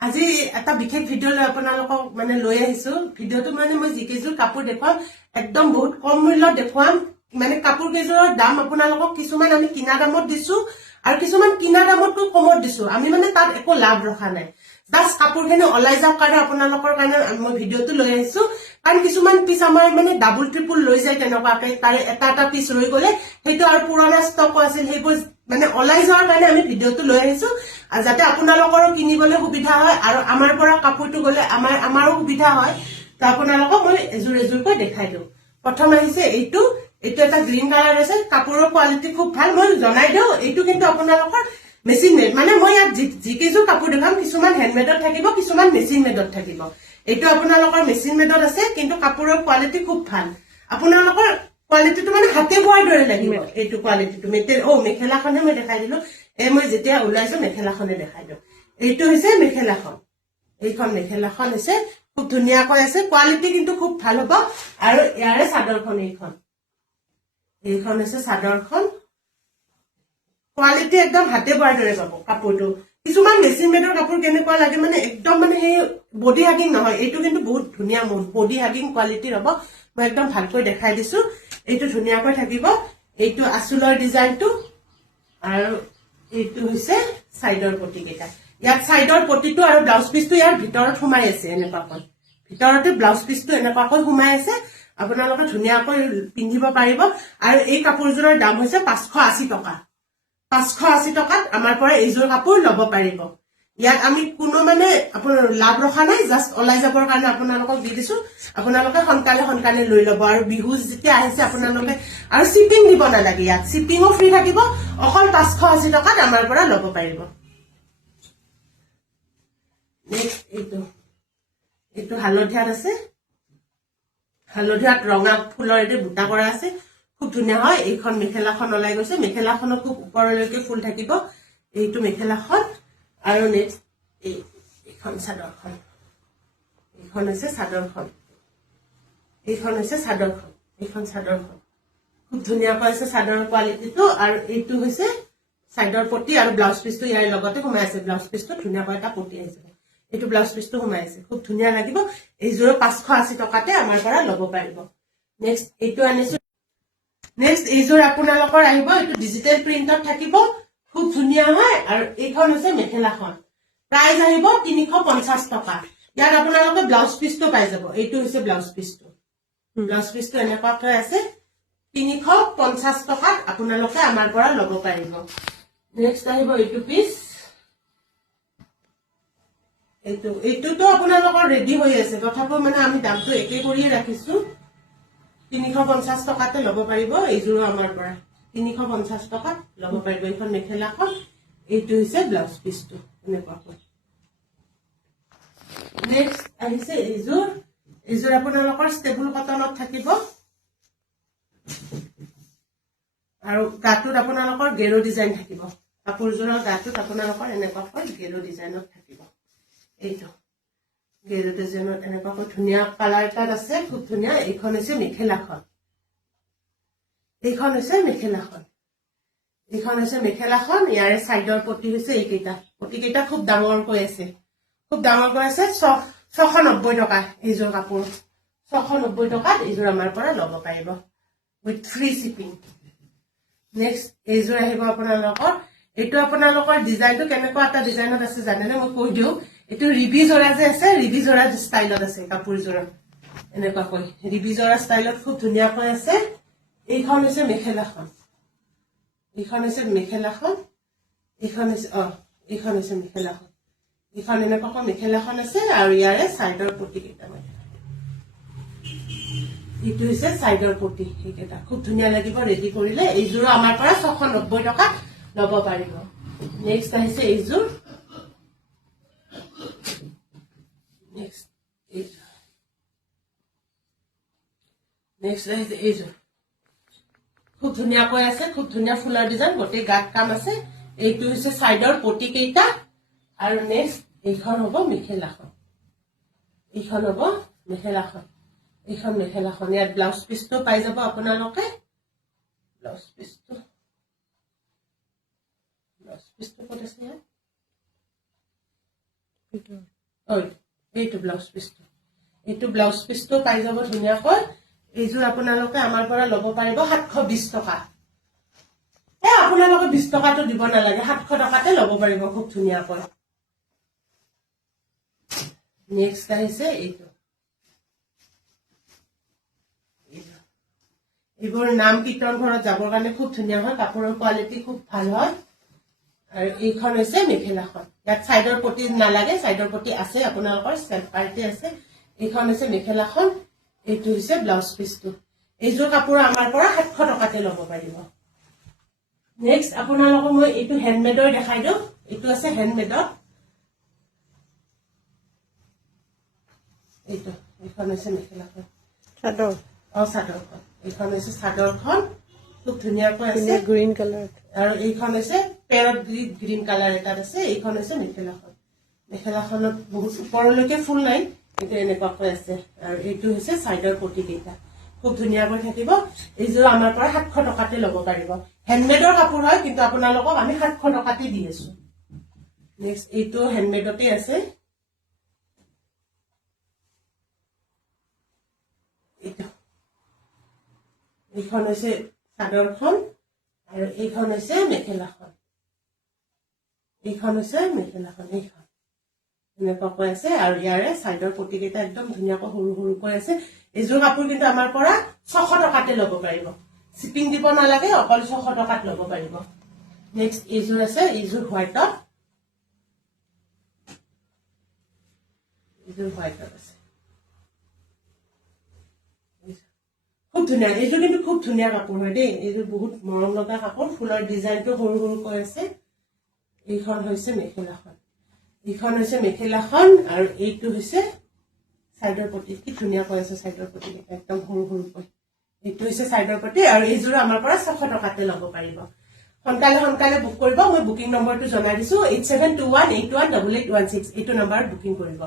আজি এটা বিশেষ ভিডিঅ' লৈ আপোনালোকক মানে লৈ আহিছো। ভিডিঅ'টো মানে মই যিকেইযোৰ কাপোৰ দেখুৱাম একদম বহুত কম মূল্যত দেখুৱাম। মানে কাপোৰ কেইযোৰৰ দাম আপোনালোকক কিছুমান আমি কিনা দামত দিছো আৰু কিছুমান কিনা দামতকৈ কমত দিছো। আমি মানে তাত একো লাভ ৰখা নাই, জাষ্ট কাপোৰখিনি ওলাই যাওক কাৰণে আপোনালোকৰ কাৰণে মই ভিডিঅ'টো লৈ আহিছো। কাৰণ কিছুমান পিচ আমাৰ মানে ডাবল ট্ৰিপল লৈ যায়, তেনেকুৱাকে তাৰে এটা এটা পিচ ৰৈ গলে সেইটো আৰু পুৰণা ষ্টক আছিল, সেইবোৰ মানে ওলাই যোৱাৰ কাৰণে আমি ভিডিঅ'টো লৈ আহিছো, যাতে আপোনালোকৰো কিনিবলৈ সুবিধা হয় আৰু আমাৰ পৰা কাপোৰটো গলে আমাৰো সুবিধা হয়। তো আপোনালোকক মই এযোৰ এযোৰকৈ দেখাই দিওঁ। প্ৰথম আহিছে এইটো এটা গ্ৰীণ কালাৰ আছে, কাপোৰৰ কোৱালিটি খুব ভাল। মই জনাই দিওঁ এইটো কিন্তু আপোনালোকৰ মেচিন মেড, মানে মই ইয়াত যিকেইযোৰ কাপোৰ দেখাম কিছুমান হেণ্ডমেডত থাকিব, কিছুমান মেচিন মেডত থাকিব। এইটো আপোনালোকৰ মেচিন মেডত আছে, কিন্তু কাপোৰৰ কোৱালিটি খুব ভাল। আপোনালোকৰ কোৱালিটিটো মানে হাতে বোৱাৰ দৰে লাগিব। এইটো কোৱালিটিটো মেখেলাখনে মই দেখাই দিলো। মই যেতিয়া ওলাইছো মেখেলাখনে দেখাই দিওঁ। এইটো হৈছে মেখেলাখন, এইখন মেখেলাখন হৈছে খুব ধুনীয়াকৈ আছে, কোৱালিটি কিন্তু খুব ভাল হ'ব। আৰু ইয়াৰে চাদৰখন এইখন হৈছে চাদৰখন, কোৱালিটি একদম হাতে বোৱাৰ দৰে পাব কাপোৰটো। কিছুমান মেচিন মেডৰ কাপোৰ কেনেকুৱা লাগে মানে একদম মানে সেই বডি হাগিং নহয়, এইটো কিন্তু বহুত ধুনীয়া বডি হাগিং কোৱালিটিৰ হ'ব। মই একদম ভালকৈ দেখাই দিছো। এইটো ধুনীয়াকৈ থাকিব। এইটো আঁচলৰ ডিজাইনটো আৰু এইটো হৈছে চাইডৰ পটি কেইটা। ইয়াত চাইডৰ পটিটো আৰু ব্লাউজ পিচটো ইয়াৰ ভিতৰত সোমাই আছে, এনেকুৱাকৈ ভিতৰতে ব্লাউজ পিচটো এনেকুৱাকৈ সোমাই আছে। আপোনালোকে ধুনীয়াকৈ পিন্ধিব পাৰিব। আৰু এই কাপোৰযোৰৰ দাম হৈছে 580 টকা। 580 টকাত আমাৰ পৰা এইযোৰ কাপোৰ ল'ব পাৰিব। ইয়াত আমি কোনো মানে আপোনাৰ লাভ ৰখা নাই, জাষ্ট ওলাই যাবৰ কাৰণে আপোনালোকক দি দিছো। আপোনালোকে সোনকালে লৈ ল'ব। আৰু বিহু যেতিয়া আহিছে আপোনালোকে আৰু শ্বিপিং দিব নালাগে, ইয়াত শ্বিপিঙো ফ্ৰী থাকিব। অকল 580 টকাত আমাৰ পৰা ল'ব পাৰিব। নেক্সট এইটো হালধীয়াত আছে, হালধীয়াত ৰঙা ফুলৰেদি বুটা কৰা আছে, খুব ধুনীয়া হয়। এইখন মেখেলাখন ওলাই গৈছে, মেখেলাখনত খুব ওপৰলৈকে ফুল থাকিব। এইটো মেখেলাখন আৰু নেক্সট এইখন চাদৰখন, এইখন হৈছে চাদৰখন, এইখন হৈছে চাদৰখন, এইখন চাদৰখন খুব ধুনীয়াকৈ আছে চাদৰৰ কোৱালিটিটো। আৰু এইটো হৈছে চাইডৰ পটি আৰু ব্লাউজ পিচটো ইয়াৰ লগতে সোমাই আছে। ব্লাউজ পিচটো ধুনীয়াকৈ এটা পটি আহিছে, এইটো ব্লাউজ পিচটো সোমাই আছে, খুব ধুনীয়া লাগিব। এইযোৰ 580 টকাতে আমাৰ পৰা ল'ব পাৰিব। নেক্সট এইটো আনিছো। নেক্সট এইযোৰ আপোনালোকৰ আহিব, এইটো ডিজিটেল প্ৰিন্টত থাকিব, খুব ধুনীয়া হয়। আৰু এইখন হৈছে মেখেলাখন, প্ৰাইচ আহিব 350 টকা। ইয়াত আপোনালোকে ব্লাউজ পিচটো পাই যাব। এইটো হৈছে ব্লাউজ পিচটো, ব্লাউজ পিচটো এনেকুৱাকৈ আছে। 350 টকাত আপোনালোকে আমাৰ পৰা ল'ব পাৰিব। নেক্সট আহিব এইটো পিচ, এইটোতো আপোনালোকৰ ৰেডি হৈ আছে, তথাপিও মানে আমি দামটো একে কৰিয়ে ৰাখিছো। 350 টকাতে ল'ব পাৰিব এইযোৰো আমাৰ পৰা। 350 টকাত ল'ব পাৰিব এইখন মেখেলাখন। এইটো হৈছে ব্লাউজ পিচটো এনেকুৱাকৈ। নেক্সট আহিছে এইযোৰ আপোনালোকৰ ষ্টেবল কটনত থাকিব। আৰু গাটোত আপোনালোকৰ গেৰো ডিজাইন থাকিব। কাপোৰযোৰৰ গাটোত আপোনালোকৰ এনেকুৱাকৈ গেৰো ডিজাইনত থাকিব। এইটো গেৰো ডিজাইনত এনেকুৱাকৈ ধুনীয়া কালাৰ এটাত আছে, খুব ধুনীয়া। এইখন হৈছে মেখেলাখন, এইখন হৈছে মেখেলাখন, এইখন হৈছে মেখেলাখন। ইয়াৰে চাইডৰ পটি হৈছে এইকেইটা, পটিকেইটা খুব ডাঙৰকৈ আছে, খুব ডাঙৰকৈ আছে। 690 টকা এইযোৰ কাপোৰ, 690 টকাত এইযোৰ আমাৰ পৰা ল'ব পাৰিব উইথ ফ্ৰী শ্বিপিং। নেক্সট এইযোৰ আহিব আপোনালোকৰ, এইটো আপোনালোকৰ ডিজাইনটো কেনেকুৱা এটা ডিজাইনত আছে জানেনে? মই কৈ দিওঁ। এইটো ৰিবি জৰা যে আছে, ৰিবি জৰা ষ্টাইলত আছে কাপোৰযোৰত, এনেকুৱাকৈ ৰিবি জৰা ষ্টাইলত খুব ধুনীয়াকৈ আছে। এইখন হৈছে মেখেলাখন, এইখন হৈছে মেখেলাখন, এইখন হৈছে এইখন হৈছে মেখেলাখন, এইখন এনেকুৱাকৈ মেখেলাখন আছে। আৰু ইয়াৰে চাইডৰ পটি কেইটামান, এইটো হৈছে চাইডৰ পটি, সেইকেইটা খুব ধুনীয়া লাগিব ৰেডি কৰিলে। এইযোৰো আমাৰ পৰা 690 টকাত ল'ব পাৰিব। নেক্সট আহিছে এইযোৰ, নেক্সট আহিছে এইযোৰ, খুব ধুনীয়াকৈ আছে, খুব ধুনীয়া ফুলৰ ডিজাইন, গোটেই গাত কাম আছে। এইটো হৈছে চাইডৰ পটি কেইটা। আৰু নেক্সট এইখন হ'ব মেখেলাখন, এইখন হ'ব মেখেলাখন, এইখন মেখেলাখন। ইয়াত ব্লাউজ পিচটো পাই যাব আপোনালোকে। ব্লাউজ পিচটো ক'ত আছে? এইটো ব্লাউজ পিচটো পাই যাব ধুনীয়াকৈ এইযোৰ আপোনালোকে আমাৰ পৰা ল'ব পাৰিব 720 টকা আপোনালোকে 20 টকাটো দিব নালাগে 700 টকাতে ল'ব পাৰিব খুব ধুনীয়াকৈ নেক্সট আহিছে এইটো এইবোৰ নাম কীৰ্তন ঘৰত যাবৰ কাৰণে খুব ধুনীয়া হয় কাপোৰৰ কোৱালিটি খুব ভাল হয় আৰু এইখন হৈছে মেখেলাখন ইয়াত সাইডৰ পটি নালাগে সাইডৰ পটি আছে আপোনালোকৰ সেলফ পাৰ্টি আছে এইখন হৈছে মেখেলাখন এইটো হৈছে ব্লাউজ পিচটো এইযোৰ কাপোৰ আমাৰ পৰা 700 টকাতে ল'ব পাৰিব নেক্সট আপোনালোকক মই এইটো হ্যান্ডমেডৰ দেখাই দিও এইটো আছে হ্যান্ডমেডৰ এইটো এইখন হৈছে মেখেলাখন চাদৰ চাদৰখন এইখন হৈছে চাদৰখন খুব ধুনীয়াকৈ আছে গ্ৰীণ কালাৰ আৰু এইখন হৈছে পেৰট গ্ৰীণ কালাৰ এটা আছে এইখন হৈছে মেখেলাখনত বহুত ওপৰলৈকে ফুল নাই এটা এনেকুৱাকৈ আছে আৰু এইটো হৈছে সাইডৰ পটি কেইটা খুব ধুনীয়াকৈ থাকিব এইযোৰ আমাৰ পৰা 700 টকাতে ল'ব পাৰিব হ্যান্ডমেডৰ কাপোৰ হয় কিন্তু আপোনালোকক আমি 700 টকাতে দি আছো নেক্সট এইটো হ্যান্ডমেডতে আছে এইখন হৈছে চাদৰখন আৰু এইখন হৈছে মেখেলাখন এইখন এনেকুৱাকৈ আছে আৰু ইয়াৰে সাইডৰ পটি কেইটা একদম ধুনীয়াকৈ সৰু সৰুকৈ আছে এইযোৰ কাপোৰ কিন্তু আমাৰ পৰা 600 টকাতে ল'ব পাৰিব শিপিং দিব নালাগে অকল 600 টকাত ল'ব পাৰিব নেক্সট এইযোৰ আছে এইযোৰ হোৱাইটত আছে খুব ধুনীয়া এইযোৰ কিন্তু খুব ধুনীয়া কাপোৰ হয় দেই এইযোৰ বহুত মৰম লগা কাপোৰ ফুলৰ ডিজাইনটো সৰু সৰুকৈ আছে এইখন হৈছে মেখেলাখন আৰু এইটো হৈছে সাইডৰ পটি কি ধুনীয়াকৈ আছে সাইডৰ পটি একদম সৰু সৰুকৈ এইটো হৈছে সাইডৰ পটি আৰু এইযোৰ আমাৰ পৰা 600 টকাতে ল'ব পাৰিব সোনকালে বুক কৰিব মই বুকিং নম্বৰটো জনাই দিছো 8721818816 এইটো নম্বৰত বুকিং কৰিব